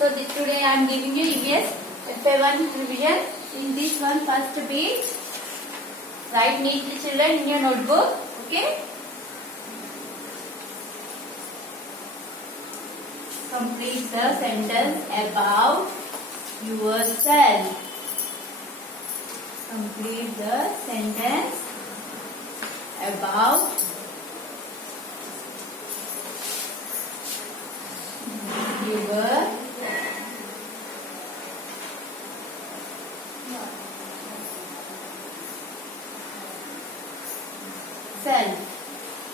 So today I am giving you EVS FA1 revision. In this one, first bit, write neatly children in your notebook. Okay. Complete the sentence about yourself. Complete the sentence about yourself.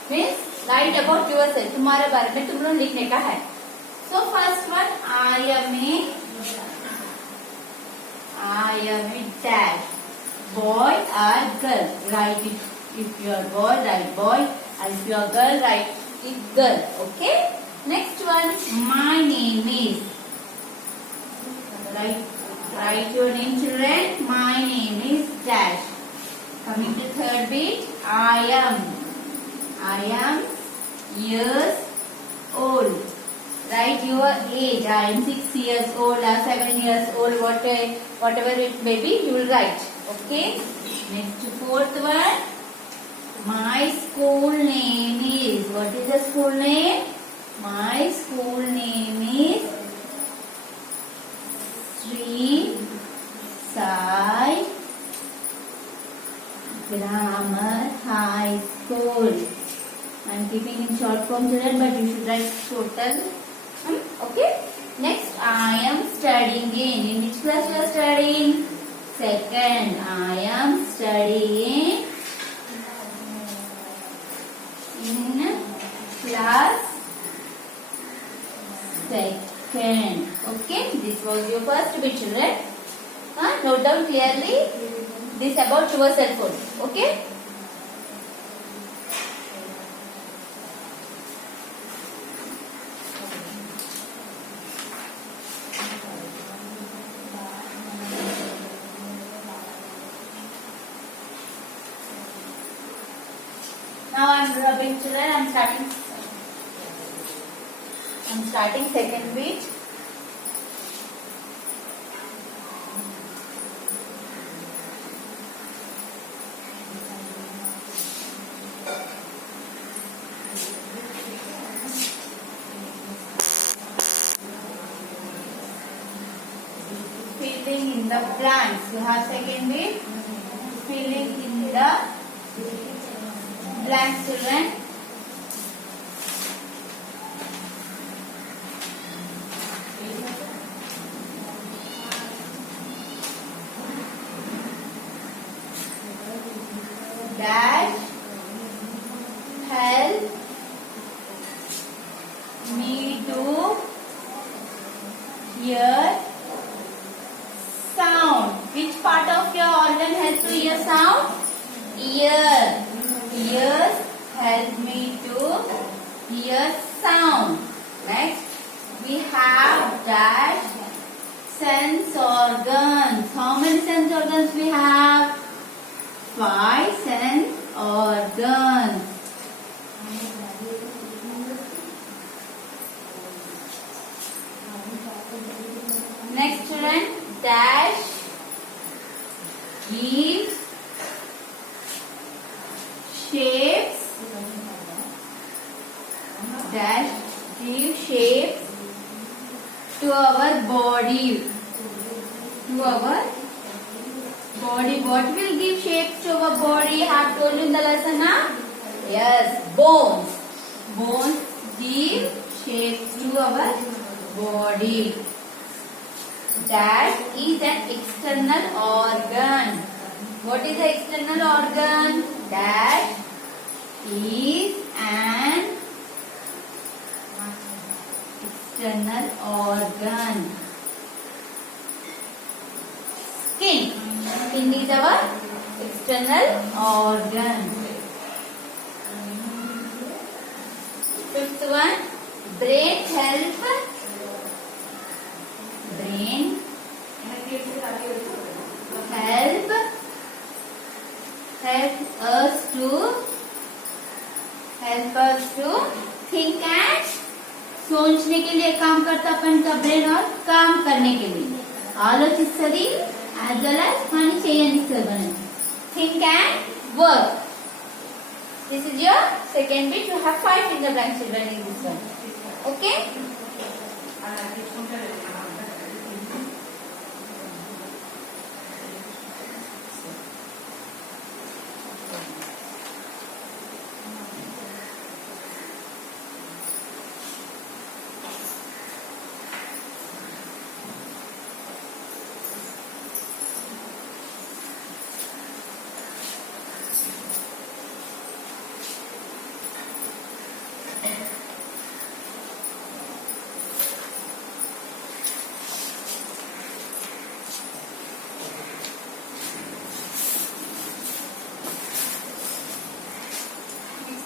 Means write about yourself. तुम्हारे बारे में तुम लोग लिखने का है. So first one, I am a dash. Boy or girl. Write it. If you are boy, write boy. And if you are girl, write it girl. Okay. Next one, my name is. Write your name, children. My name is dash. Coming to third bit, I am years old. Write your age. I am 6 years old or 7 years old, whatever it may be, you will write. Okay. Next, fourth one, my school name is. What is the school name? My school name is Sri Sai Grammar High School. I am keeping in short form, children, but you should write total. Okay. Next, I am studying in which class you are studying? Second. I am studying in class second. Okay. This was your first bit, children. Note down clearly this about yourself only. Okay. Now I am rubbing, children. I am starting second bit. Filling in the blanks. You have second bit. Filling in the blanks, children. Dash help me to hear sound. Which part of your organ helps to hear sound? Ear. Ears help me to hear sound. Next, we have dash sense organs. How many sense organs we have? 5 sense organs. Next, children, dash give shapes. Dash give shapes to our body. To our body. What will give shapes to our body? I have told you in the lesson, huh? Yes, bones. Bones give shapes to our body. That is an external organ. What is the external organ? That is an external organ. Skin. Skin is our external organ. Fifth one, brain help. Brain help us to think and सोचने के लिए काम करता अपन का brain और काम करने के लिए ఆలోచిస్తుంది as well as పని చేయనిస్తుంది. Think and work. This is your second bit. You have 5 finger blank children in this one. Okay?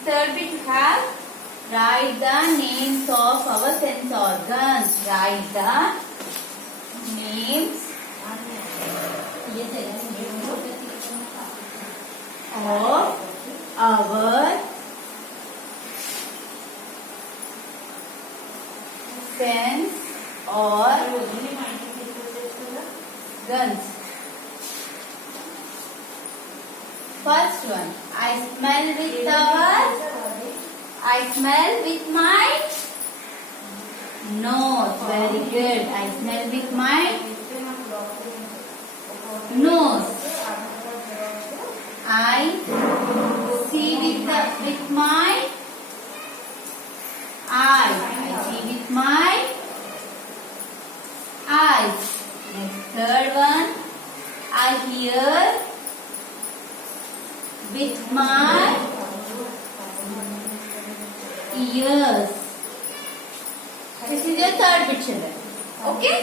Third bit you have write the names of our sense organs. Write the names of our sense organs. First one, I smell with my nose. Very good. I smell with my nose. I see with my eyes. I see with my eyes. Next, third one, I hear with my ears. This is your third bit, children. Okay?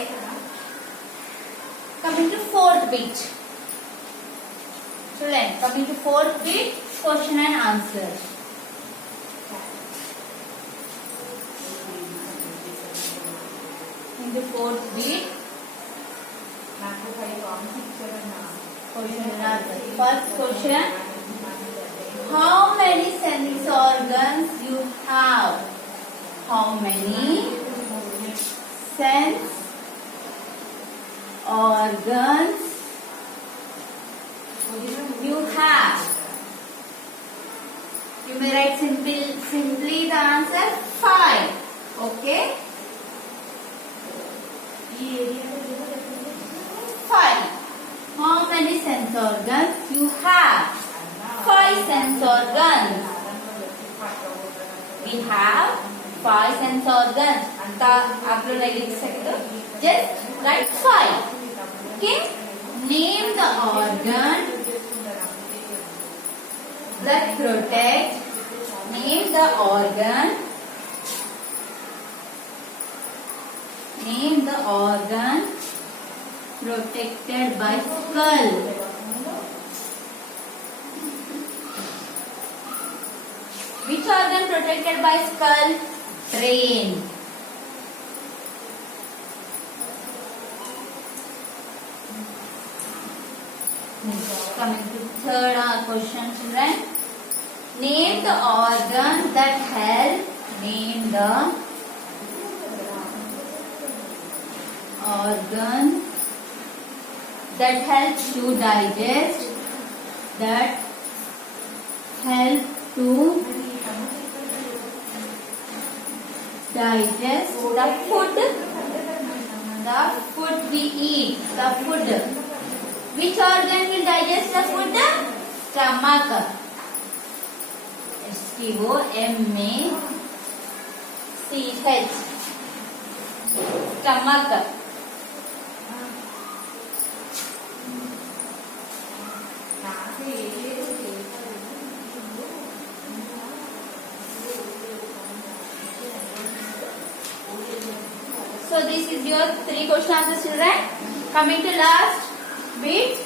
Coming to fourth bit. Children, coming to fourth bit, question and answer. In the fourth bit, question and answer. First question. How many sense organs you have? How many sense organs you have? You may write simply the answer 5. Okay? 5. How many sense organs you have? 5 sense organs. We have 5 sense organs. आप लोग नहीं लिख सकते. Just write 5. Okay? Name the organ that protect. Name the organ. Name the organ protected by skull. Which organ protected by skull? Brain. Coming to third question, children. Name the organ that help. Name the organ that helps to digest. That help to digest the food we eat. The food. Which organ will digest the food? Stomach. STOMACH. Stomach. So this is your 3 question answers, children. Coming to last bit.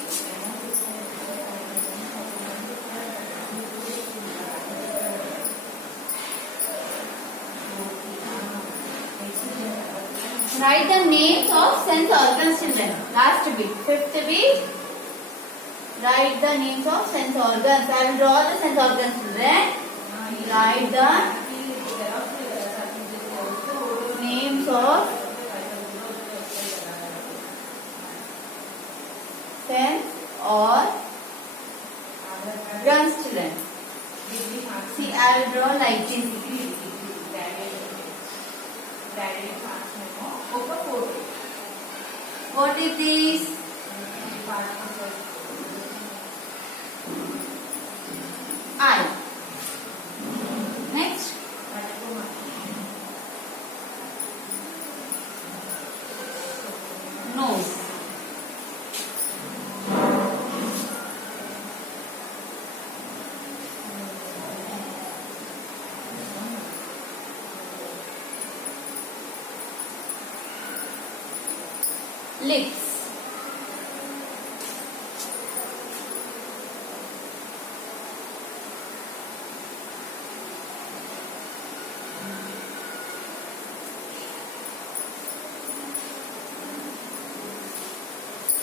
Write the names of sense organs, children. Last bit, 5th bit. Write the names of sense organs. I will draw the sense organs, children. Write the names of friends or grandchildren. See, I will draw like this. What is this? Eye. Next. Nose. Lips.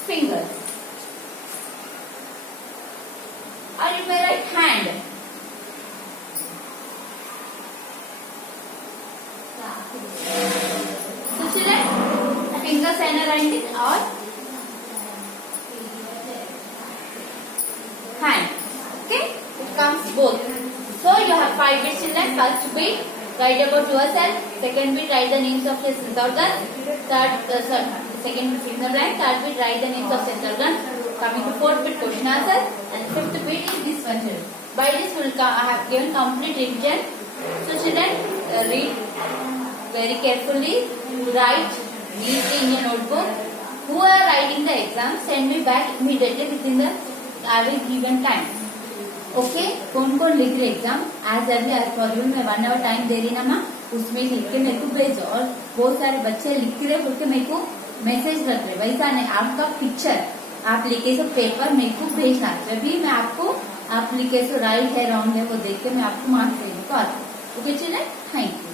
Fingers. Or in my right hand. So children, fingers and a right or hand. Okay, it comes both. So you have 5 bits children. First bit, write about yourself. Second bit, write the names of your sense organs. Second bit, fill the blank. Third bit, write the names of sense organs. Coming to fourth bit, question answer. And fifth bit is this one children. By this I have given complete revision. So children, read very carefully. Write neatly in your notebook. Who are writing the exam, send me back immediately within the given time. Okay, कौन कौन लिख रहे exam as early as possible. मैं 1 our time दे रही ना माँ, उसमें लिख के मेरे को भेजो। और बहुत सारे बच्चे लिख रहे बोल के मेरे को मैसेज कर रहे, वैसा नहीं, आपका पिक्चर आप लिखे सो पेपर मेरे को भेजना। जब भी मैं आपको आप लिखे सो राइट है रॉन्ग है वो देख के मैं आपको मार्क्स देने को आती हूँ। Okay children, thank you.